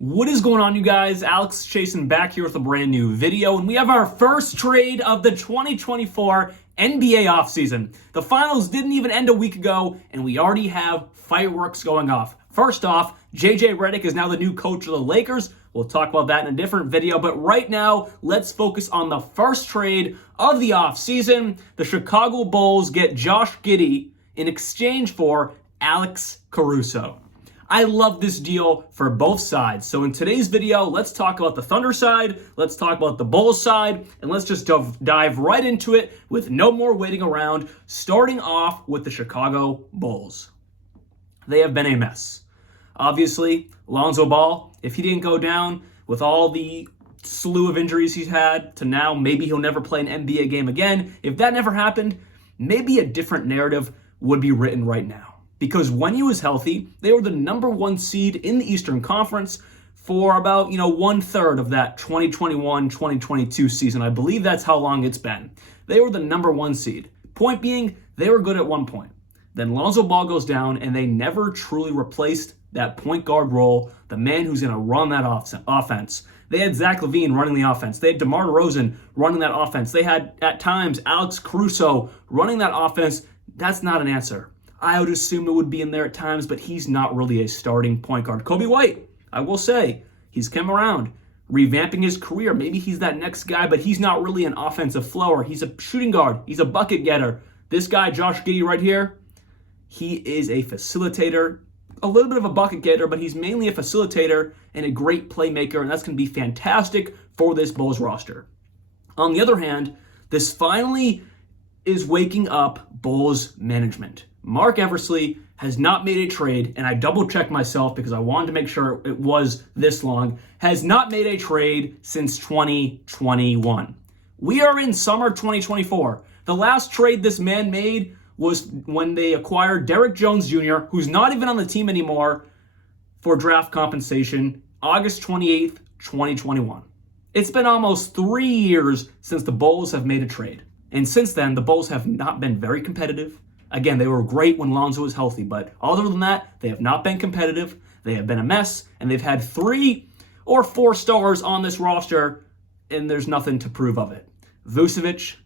What is going on, you guys? Alex Chasen back here with a brand new video, and we have our first trade of the 2024 NBA offseason. The finals didn't even end a week ago, and we already have fireworks going off. First off, JJ Redick is now the new coach of the Lakers. We'll talk about that in a different video, but right now, let's focus on the first trade of the offseason. The Chicago Bulls get Josh Giddey in exchange for Alex Caruso. I love this deal for both sides. So in today's video, let's talk about the Thunder side, let's talk about the Bulls side, and let's just dive right into it with no more waiting around, starting off with the Chicago Bulls. They have been a mess. Obviously, Lonzo Ball, if he didn't go down with all the slew of injuries he's had to now, maybe he'll never play an NBA game again. If that never happened, maybe a different narrative would be written right now. Because when he was healthy, they were the number one seed in the Eastern Conference for about, 1/3 of that 2021-2022 season. I believe that's how long it's been. They were the number one seed. Point being, they were good at one point. Then Lonzo Ball goes down, and they never truly replaced that point guard role, the man who's going to run that offense. They had Zach LaVine running the offense. They had DeMar DeRozan running that offense. They had, at times, Alex Caruso running that offense. That's not an answer. I would assume it would be in there at times, but he's not really a starting point guard. Coby White, I will say, he's come around, revamping his career. Maybe he's that next guy, but he's not really an offensive flower. He's a shooting guard. He's a bucket getter. This guy, Josh Giddey right here, he is a facilitator, a little bit of a bucket getter, but he's mainly a facilitator and a great playmaker, and that's going to be fantastic for this Bulls roster. On the other hand, this finally is waking up Bulls management. Mark Eversley has not made a trade, and I double-checked myself because I wanted to make sure it was this long, has not made a trade since 2021. We are in summer 2024. The last trade this man made was when they acquired Derrick Jones Jr., who's not even on the team anymore, for draft compensation, August 28th, 2021. It's been almost 3 years since the Bulls have made a trade. And since then, the Bulls have not been very competitive. Again, they were great when Lonzo was healthy, but other than that, they have not been competitive. They have been a mess, and they've had 3 or 4 stars on this roster, and there's nothing to prove of it. Vucevic,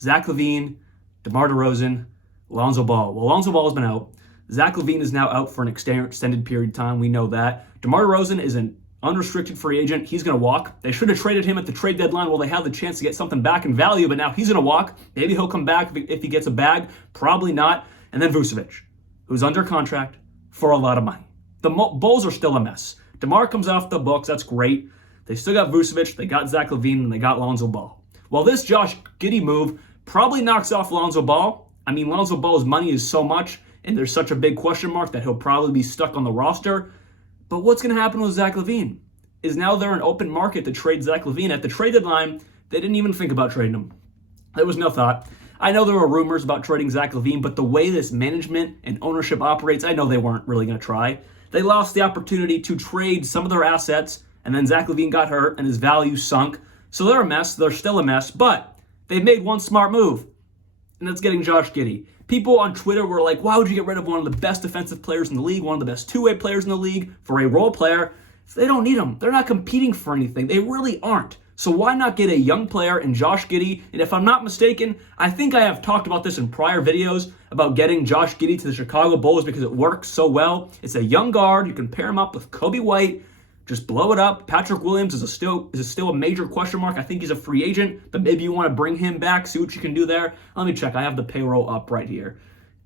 Zach LaVine, DeMar DeRozan, Lonzo Ball. Well, Lonzo Ball has been out. Zach LaVine is now out for an extended period of time. We know that. DeMar DeRozan is an unrestricted free agent. He's going to walk. They should have traded him at the trade deadline while they had the chance to get something back in value, but now he's going to walk. Maybe he'll come back if he gets a bag. Probably not. And then Vucevic, who's under contract for a lot of money. The Bulls are still a mess. DeMar comes off the books. That's great. They still got Vucevic. They got Zach LaVine, and they got Lonzo Ball. Well, this Josh Giddey move probably knocks off Lonzo Ball. I mean, Lonzo Ball's money is so much, and there's such a big question mark that he'll probably be stuck on the roster. But what's going to happen with Zach LaVine? Is now they're an open market to trade Zach LaVine. At the trade deadline, they didn't even think about trading him. There was no thought. I know there were rumors about trading Zach LaVine, but the way this management and ownership operates, I know they weren't really going to try. They lost the opportunity to trade some of their assets, and then Zach LaVine got hurt, and his value sunk. So they're a mess. They're still a mess, but they made one smart move, and that's getting Josh Giddey. People on Twitter were like, why would you get rid of one of the best defensive players in the league, one of the best two-way players in the league for a role player? They don't need them. They're not competing for anything. They really aren't. So why not get a young player in Josh Giddey? And if I'm not mistaken, I think I have talked about this in prior videos about getting Josh Giddey to the Chicago Bulls because it works so well. It's a young guard. You can pair him up with Coby White. Just blow it up. Patrick Williams is still a major question mark. I think he's a free agent, but maybe you want to bring him back, see what you can do there. Let me check. I have the payroll up right here.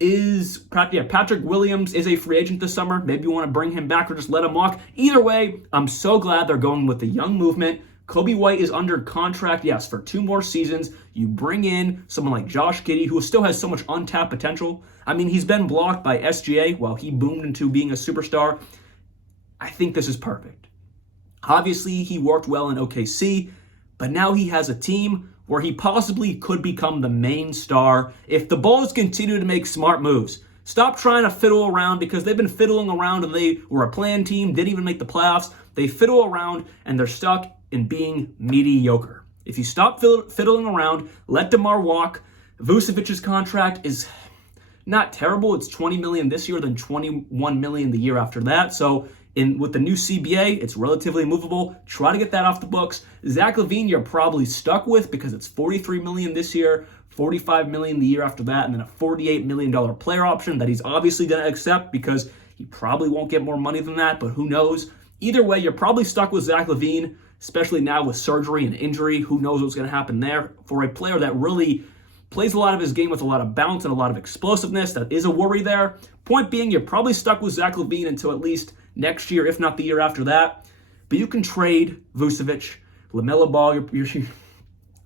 Patrick Williams is a free agent this summer. Maybe you want to bring him back or just let him walk. Either way, I'm so glad they're going with the young movement. Coby White is under contract, yes, for 2 more seasons. You bring in someone like Josh Giddey, who still has so much untapped potential. I mean, he's been blocked by SGA while he boomed into being a superstar. I think this is perfect. Obviously, he worked well in OKC, but now he has a team where he possibly could become the main star if the Bulls continue to make smart moves. Stop trying to fiddle around because they've been fiddling around and they were a planned team, didn't even make the playoffs. They fiddle around and they're stuck in being mediocre. If you stop fiddling around, let DeMar walk. Vucevic's contract is not terrible. It's $20 million this year, then $21 million the year after that. So With the new CBA, it's relatively movable. Try to get that off the books. Zach LaVine, you're probably stuck with because it's $43 million this year, $45 million the year after that, and then a $48 million player option that he's obviously going to accept because he probably won't get more money than that, but who knows? Either way, you're probably stuck with Zach LaVine, especially now with surgery and injury. Who knows what's going to happen there for a player that really plays a lot of his game with a lot of bounce and a lot of explosiveness. That is a worry there. Point being, you're probably stuck with Zach LaVine until at least next year, if not the year after that. But you can trade Vucevic, LaMelo Ball.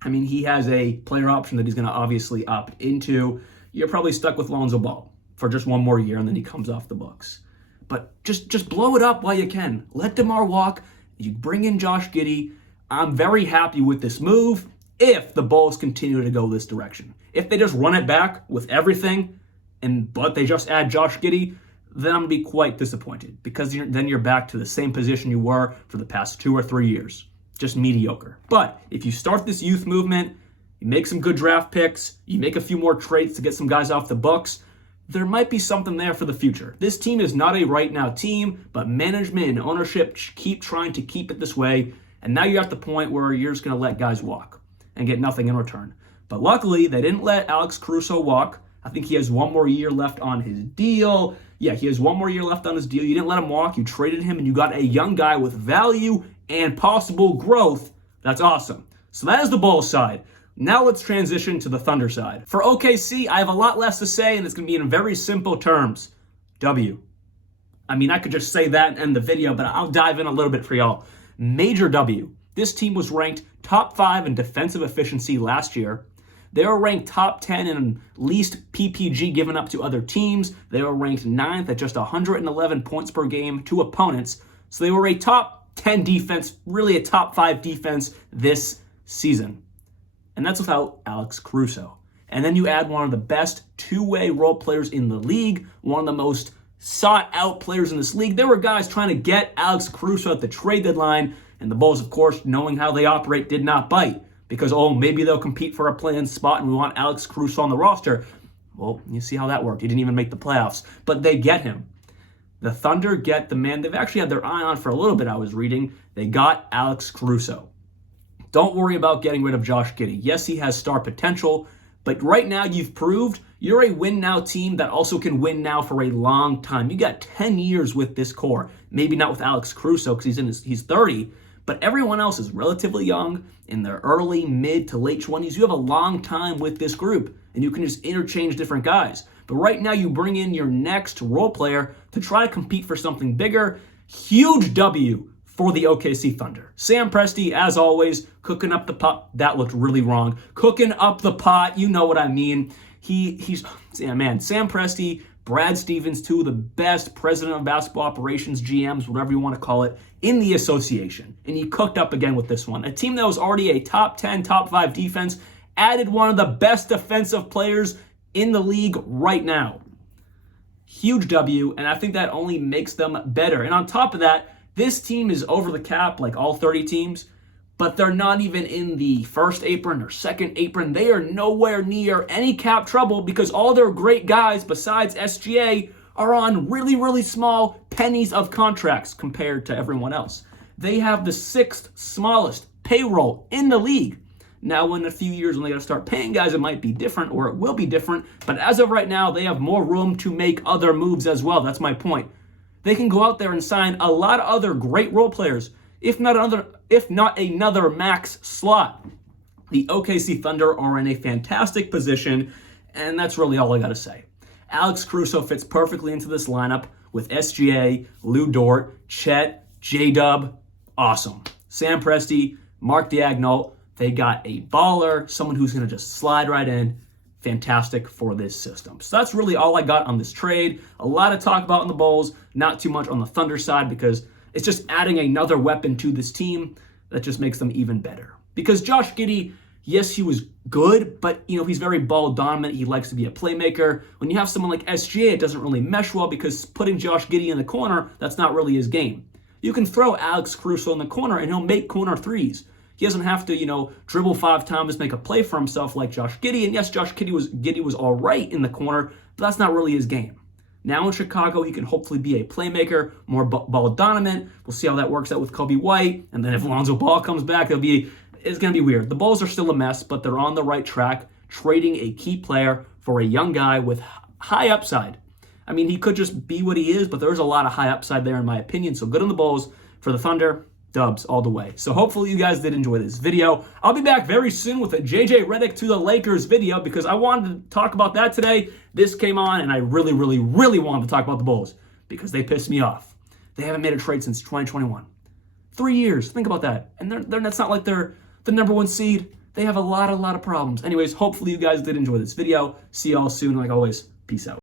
He has a player option that he's going to obviously opt into. You're probably stuck with Lonzo Ball for just one more year, and then he comes off the books. But just blow it up while you can. Let DeMar walk. You bring in Josh Giddey. I'm very happy with this move if the Bulls continue to go this direction. If they just run it back with everything, but they just add Josh Giddey, then I'm going to be quite disappointed because then you're back to the same position you were for the past 2 or 3 years. Just mediocre. But if you start this youth movement, you make some good draft picks, you make a few more trades to get some guys off the books, there might be something there for the future. This team is not a right now team, but management and ownership keep trying to keep it this way. And now you're at the point where you're just going to let guys walk and get nothing in return. But luckily, they didn't let Alex Caruso walk. I think he has 1 more year left on his deal. Yeah, he has 1 more year left on his deal. You didn't let him walk. You traded him, and you got a young guy with value and possible growth. That's awesome. So that is the Bulls side. Now let's transition to the Thunder side. For OKC, I have a lot less to say, and it's going to be in very simple terms. W. I could just say that and end the video, but I'll dive in a little bit for y'all. Major W. This team was ranked top 5 in defensive efficiency last year. They were ranked top 10 in least PPG given up to other teams. They were ranked 9th at just 111 points per game to opponents. So they were a top 10 defense, really a top 5 defense this season. And that's without Alex Caruso. And then you add one of the best two-way role players in the league, one of the most sought-out players in this league. There were guys trying to get Alex Caruso at the trade deadline, and the Bulls, of course, knowing how they operate, did not bite. Because, maybe they'll compete for a play-in spot and we want Alex Caruso on the roster. Well, you see how that worked. He didn't even make the playoffs. But they get him. The Thunder get the man they've actually had their eye on for a little bit, I was reading. They got Alex Caruso. Don't worry about getting rid of Josh Giddey. Yes, he has star potential, but right now you've proved you're a win-now team that also can win now for a long time. You got 10 years with this core. Maybe not with Alex Caruso because he's 30, but everyone else is relatively young, in their early, mid to late 20s. You have a long time with this group, and you can just interchange different guys. But right now you bring in your next role player to try to compete for something bigger. Huge W for the OKC Thunder. Sam Presti, as always, cooking up the pot. That looked really wrong. Cooking up the pot, you know what I mean. Sam Presti, Brad Stevens, 2 of the best president of basketball operations, GMs, whatever you want to call it, in the association. And he cooked up again with this one. A team that was already a top 10, top 5 defense, added one of the best defensive players in the league right now. Huge W, and I think that only makes them better. And on top of that, this team is over the cap like all 30 teams, but they're not even in the first apron or second apron. They are nowhere near any cap trouble because all their great guys besides SGA are on really, really small pennies of contracts compared to everyone else. They have the 6th smallest payroll in the league. Now, in a few years when they got to start paying guys, it might be different, or it will be different. But as of right now, they have more room to make other moves as well. That's my point. They can go out there and sign a lot of other great role players, if not another max slot. The OKC Thunder are in a fantastic position, and that's really all I got to say. Alex Caruso fits perfectly into this lineup with SGA, Lou Dort, Chet, J-Dub. Awesome. Sam Presti, Mark Daigneault. They got a baller, someone who's going to just slide right in. Fantastic for this system. So that's really all I got on this trade. A lot to talk about in the Bulls, not too much on the Thunder side because it's just adding another weapon to this team that just makes them even better. Because Josh Giddey, yes, he was good, but he's very ball dominant. He likes to be a playmaker. When you have someone like SGA, it doesn't really mesh well because putting Josh Giddey in the corner, that's not really his game. You can throw Alex Caruso in the corner and he'll make corner threes. He doesn't have to, dribble 5 times, make a play for himself like Josh Giddey. And yes, Josh Giddey was all right in the corner, but that's not really his game. Now in Chicago, he can hopefully be a playmaker, more ball dominant. We'll see how that works out with Kobe White. And then if Lonzo Ball comes back, it's going to be weird. The Bulls are still a mess, but they're on the right track, trading a key player for a young guy with high upside. I mean, he could just be what he is, but there's a lot of high upside there in my opinion. So good on the Bulls. For the Thunder, dubs all the way. So hopefully you guys did enjoy this video. I'll be back very soon with a JJ Redick to the Lakers video because I wanted to talk about that today. This came on and I really, really, really wanted to talk about the Bulls because they pissed me off. They haven't made a trade since 2021. 3 years. Think about that. And that's not like they're the number one seed. They have a lot of problems. Anyways, hopefully you guys did enjoy this video. See y'all soon. Like always, peace out.